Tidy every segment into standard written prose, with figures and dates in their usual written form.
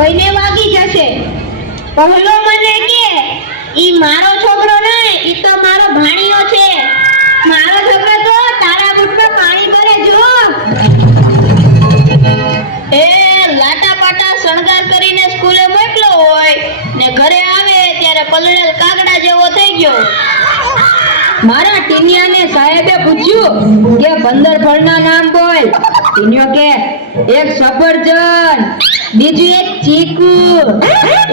કોઈને વાગી જશે. પહેલો મને કે ઈ મારો છોકરો નહીં, ઈ તો મારો ભાણિયો છે. મારો છોકરો તો તારા બૂટમાં પાણી ભરે જો. એ લાટા પાટા શણગાર કરીને સ્કૂલે મોકલો હોય ને ઘરે આવે ત્યારે પલળેલ કાગડા જેવો થઈ ગયો. મારા ટીનિયાને સાહેબે પૂછ્યું કે 15 ફળના નામ બોલ. ટીનિયો કે એક સફરજન, બીજું એક ચીકુ,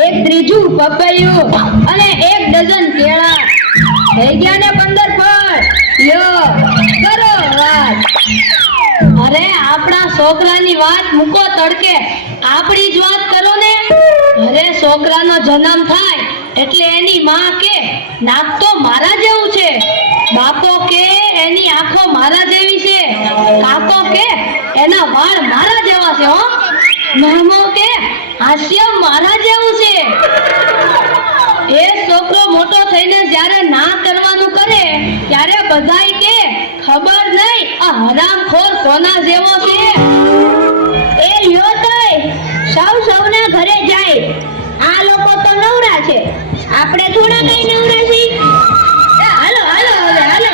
એક ત્રીજું પપૈયું અને 1 ડઝન કેળા. થઈ ગયા ને 15 ફળ. લ્યો કરો વાત. અરે આપણા છોકરાની વાત મૂકો તડકે, આપણી જ વાત કરો ને. અરે છોકરાનો જન્મ થાય એટલે એની માં કે નાક તો મારા જેવું છે, બાપો કે એની આંખો મારા જેવી છે, કાકો કે એના વાળ મારા જેવા છે, હો મામો કે હાસ્ય મારા જેવું છે. એ છોકરો મોટો થઈને જ્યારે ના કરવાનું કરે ત્યારે બધાય કે ખબર નહીં આ હરામખોર કોના જેવો છે. એ લ્યો તોય સૌના ઘરે જાય. આ લોકો તો નવરા છે, આપણે થોડા કઈ નવરા છીએ. હાલો હાલો હવે હાલો.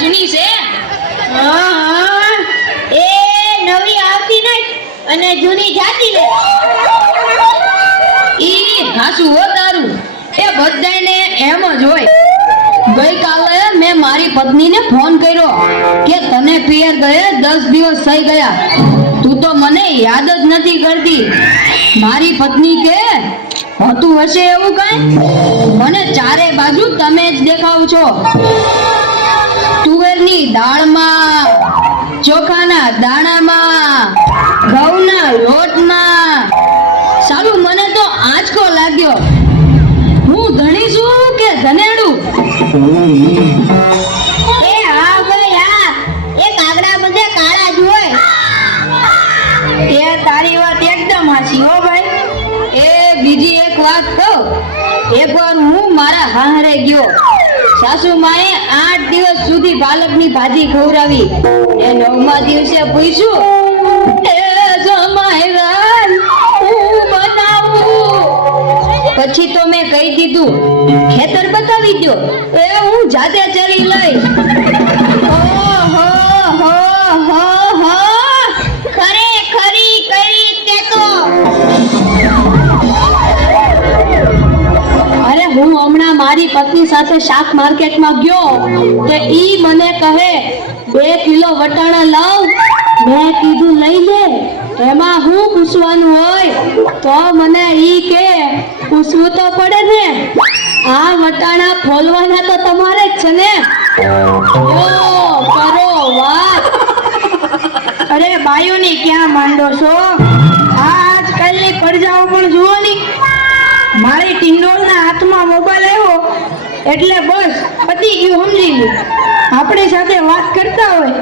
જૂની છે. હા એ નવી આવતી નહીં અને જૂની જાતી લે. ઈ હાસુ હો તારું, એ બધાને એમ જ હોય. ગઈકાલે મેં મારી પત્નીને ફોન કર્યો કે તને પિયર ગયે 10 દિવસ થઈ ગયા, તું તો મને યાદ જ નથી કરતી. મારી પત્ની કે હોતું હશે એવું કઈ, મને ચારે બાજુ તમે જ દેખાવ છો. તુવેરની દાળમાં, ચોખાના દાણામાં, ઘઉંના લોટમાં. સાલું મને તો આંચકો લાગ્યો. હું ધણી છું કે ધનેડું? એ હા ભાઈ હા, એ કાગડા બધે કાળા જ હોય. એ તારી વાત એકદમ હાચી હો ભાઈ. એ બીજી એક વાત કહું. એકવાર હું મારા હાહરે ગયો. સાસુ માએ 8 દિવસ સુધી પાલકની ભાજી ખવડાવી. એ 9મા દિવસે પૂછ્યું, એ જમાઈરાન હું બનાવું? પછી તો મેં કહી દીધું ખેતર બતાવી દો, એ હું જાતે ચરી લઈશ. ઓહો હો હો હો, ખરેખરી કરી તે તો. અરે હું હમણાં મારી પત્ની સાથે શાક માર્કેટમાં ગયો તો ઈ મને કહે 2 કિલો વટાણા લાવ. મેં કીધું લઈ લે, એમાં હું પૂછવાનું હોય? તો મને ઈ કે પૂછવું તો પડે ને, આ વટાણા ફોલવાના તો તમારે જ છે ને. યો કરો વાત. અરે બાયોની ક્યાં માંડો છો? આજકાલની પડજાઓ પણ જુઓ ની. મારી ટિંડોળના હાથમાં મોબાઈલ આવ્યો એટલે બસ પતી ગયું, સમજી લ્યો. આપણી સાથે વાત કરતા હોય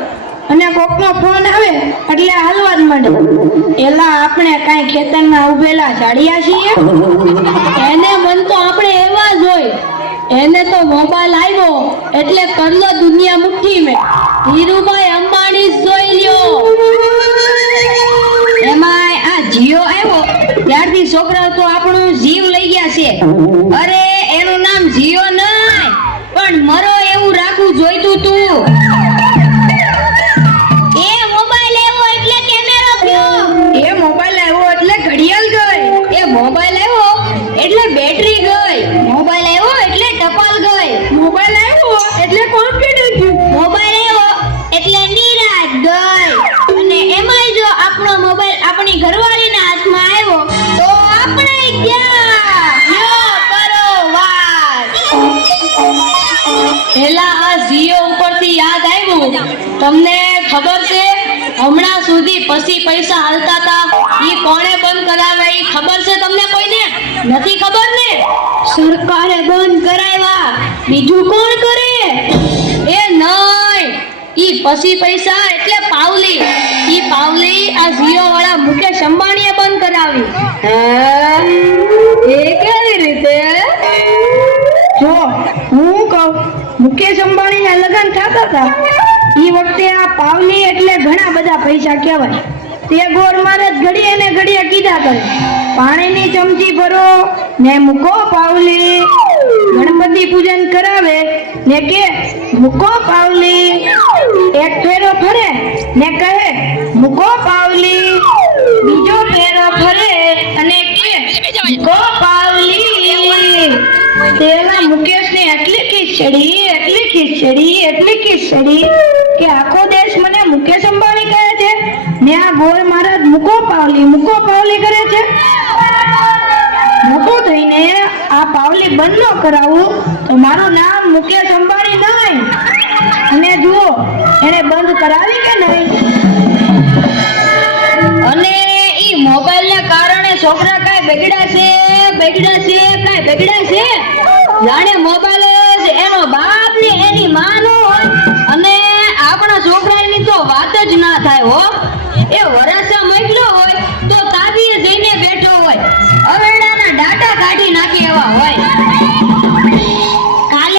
અને કોકનો ફોન આવે એટલે હાલવા જ માંડે. એલા આપણે કાંઈ ખેતરમાં ઉભેલા ઝાડિયા છીએ? એને મન તો આપણે એવા જ હોય. એને તો મોબાઈલ આવ્યો એટલે કરલો દુનિયા મુઠ્ઠી મેં. ધીરુભાઈ અંબાણી જોઈ લ્યો. એમાંય આ જીઓ આવ્યો ત્યારથી છોકરાઓ તો આપણું જીવ લઈ ગયા છે. અરે એનું નામ જીઓ નહીં પણ મરો એવું રાખવું જોઈતું તું. એ મોબાઈલ આવ્યો એટલે કેમેરો ગયો. એ મોબાઈલ આવ્યો એટલે ઘડિયાળ ગઈ. એ મોબાઈલ આવ્યો એટલે બેટરી ગઈ. મોબાઈલ આવ્યો એટલે ટપાલ ગઈ. મોબાઈલ આવ્યો એટલે કોમ્પ્યુટર ગયું. મોબાઈલ આવ્યો એટલે નિરાત ગઈ. અને એમાંય જો આપણો મોબાઈલ આપણી ઘરવાળીના હાથમાં આવ્યો તો આપણે ગયા. લ્યો કરો વાત. પેલા આ જીઓ ઉપરથી યાદ આવ્યું, તમને ખબર છે હમણાં સુધી પછી પૈસા હાલતા હતા ઈ કોણે બંધ કરાવ્યા? ઈ ખબર છે તમને? કોઈને નથી ખબર ને? સરકારે બંધ કરાવ્યા. બીજું કોણ કરે? એ નહીં, ઈ પછી પૈસા એટલે પાવલી. ઈ પાવલી આ જીઓ વાળા મુકેશ અંબાણીએ બંધ કરાવી. એ કેવી રીતે? જો હું કહું, મુકેશ અંબાણીના લગ્ન થતા હતા એ વખતે આ પાવલી એટલે ઘણા બધા પૈસા કહેવાય. તે ગોળ મહારાજ ઘડીએ ને ઘડીએ કીધા કરે પાણીની ચમચી ભરો ને મૂકો પાવલી. ગણપતિ પૂજન કરાવે ને કે મૂકો પાવલી. એક ફેરો ફરે ને કહે મૂકો પાવલી. બીજો ફેરો ફરે અને કે મૂકો પાવલી. તેલા મુકેશને એટલી ખીચડી કે આખો દેશ મને મુકેશ અંબાણી કહે છે ને આ ગોળ મહારાજ મૂકો પાવલી કરે છે. મોટો થઈને આ પાવલી બંધ ન કરાવું તો મારું નામ મુકેશ અંબાણી નહીં. અને જુઓ એને બંધ કરાવી કે નહીં. અને ઈ મોબાઈલ ને કારણે છોકરા કાંઈ બગડ્યા છે. જાણે મોબાઈલ જ એનો બાપ ને એની માં નો હોય અને આપણા છોકરાની તો વાત જ ના થાય હો. એ